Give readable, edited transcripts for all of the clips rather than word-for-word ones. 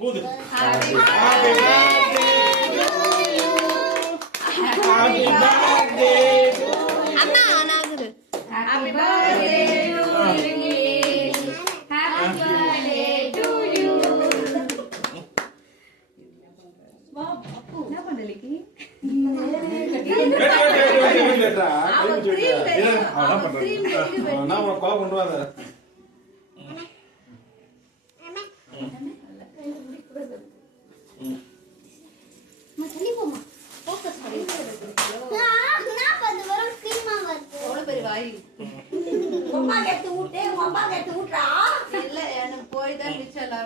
ஊது. Happy Happy birthday to you. Happy birthday to you. Anna அண்ணாகுது. Happy birthday to you. Happy birthday to you. வா அப்பு என்ன பண்ணலக்கி?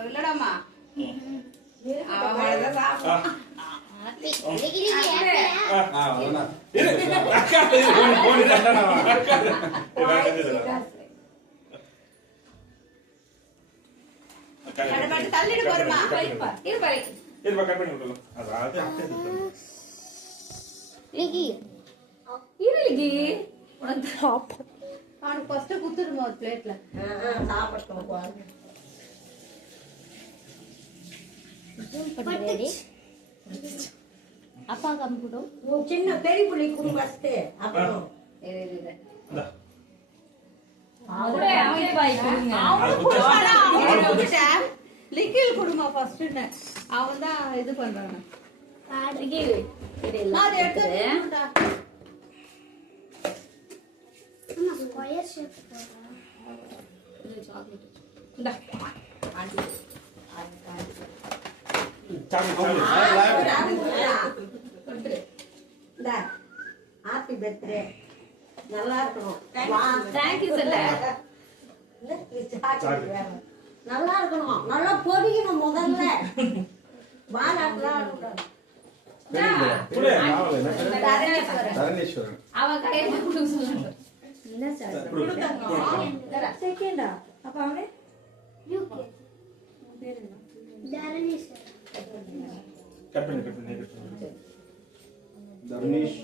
இல்லடாமா தள்ளிட்டு போறமா அவனுக்கு first குத்துடுமா ஒரு பிளேட்ல அப்பா கம்ப்யூட்டர் சின்ன பெரிய புள்ளி குடும்ப ஃபர்ஸ்ட் அப்புறம் லிக்கில் குடும்பம் ஃபர்ஸ்ட் அவன் தான் இது பண்றாங்க ஹாப்பி பர்த்டே நல்லா இருக்கணும் தேங்க்யூ சொல்ல நல்லா இருக்கணும் நல்லா பொடிக்கணும் முதல்ல அவன் கையில கொடுக்க சொல்லுங்க செகண்டா அப்ப அவனே தர்ணீஷ்